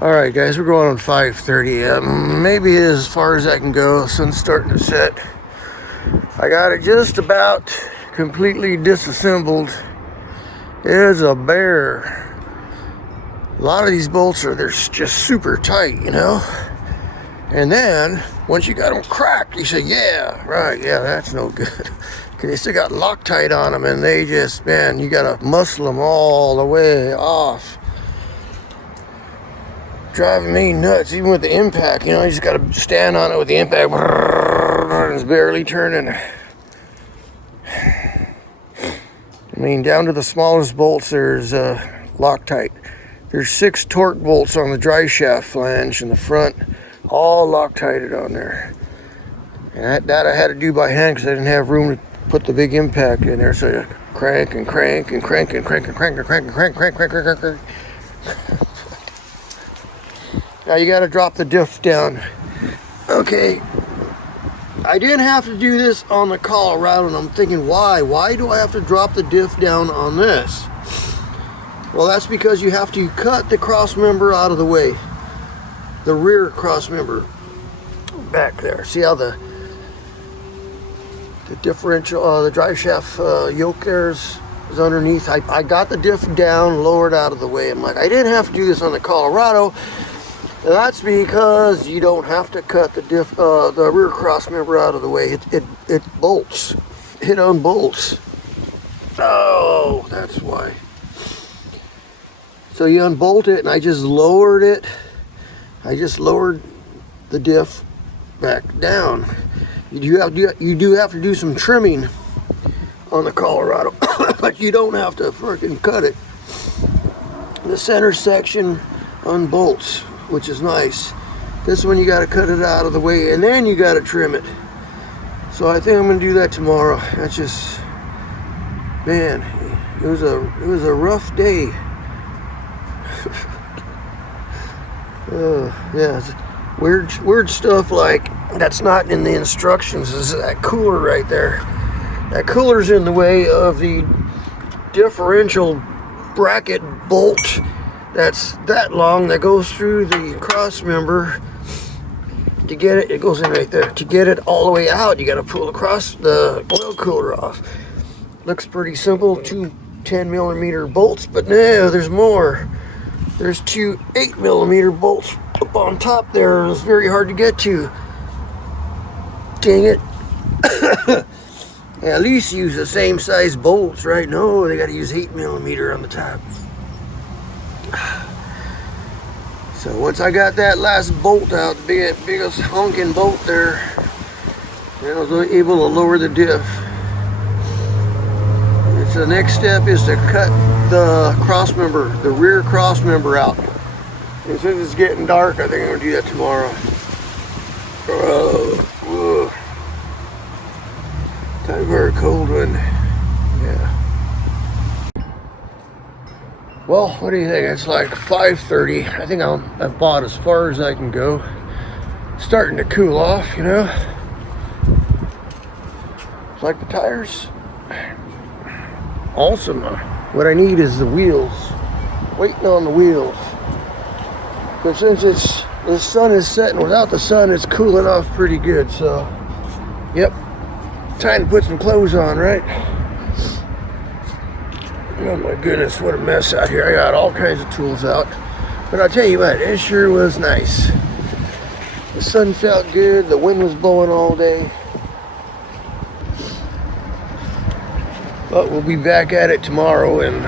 Alright guys, we're going on 5:30. Maybe as far as I can go. Sun's starting to set. I got it just about completely disassembled. It's a bear. A lot of these bolts they're just super tight, you know. And then once you got them cracked, you say, yeah, right, yeah, that's no good. Cause they still got Loctite on them, and they just, man, you gotta muscle them all the way off. Driving me nuts, even with the impact, you know, you just gotta stand on it with the impact. It's barely turning. I mean, down to the smallest bolts, there's Loctite. There's 6 torque bolts on the dry shaft flange in the front, all Loctited on there. And that I had to do by hand because I didn't have room to put the big impact in there. So I crank and crank and crank and crank and crank and crank and crank, crank, crank, crank, crank, crank. Now you got to drop the diff down. Okay, I didn't have to do this on the Colorado, and I'm thinking, why? Why do I have to drop the diff down on this? Well, that's because you have to cut the cross member out of the way. The rear cross member back there. See how the differential, the drive shaft yoke there is underneath. I got the diff down, lowered out of the way. I'm like, I didn't have to do this on the Colorado. And that's because you don't have to cut the the rear cross member out of the way. It bolts. It unbolts. Oh, that's why. So you unbolt it, and I just lowered it. I just lowered the diff back down. You do have to do some trimming on the Colorado, but you don't have to freaking cut it. The center section unbolts, which is nice. This one you got to cut it out of the way, and then you got to trim it. So I think I'm gonna do that tomorrow. That's just, man, it was a rough day. Yeah, weird stuff like that's not in the instructions. Is that cooler right there? That cooler's in the way of the differential bracket bolt that's that long that goes through the cross member. To get it, it goes in right there. To get it all the way out, you got to pull across the oil cooler off. Looks pretty simple, 2 10mm bolts, but no, there's more. There's 2 8mm bolts up on top there. It's very hard to get to. Dang it. At least use the same size bolts, right? No, they got to use 8mm on the top. So once I got that last bolt out, the biggest honking bolt there, I was able to lower the diff. So the next step is to cut the cross member, the rear cross member out. And since it's getting dark, I think I'm gonna do that tomorrow. Time for a cold one. Yeah. Well, what do you think? It's like 5:30. I think I've about as far as I can go. Starting to cool off, you know. It's like the tires. Awesome. What I need is the wheels. Waiting on the wheels. But since the sun is setting, without the sun, it's cooling off pretty good. So, yep. Time to put some clothes on, right? Oh my goodness, what a mess out here. I got all kinds of tools out. But I'll tell you what, it sure was nice. The sun felt good, the wind was blowing all day. But we'll be back at it tomorrow, and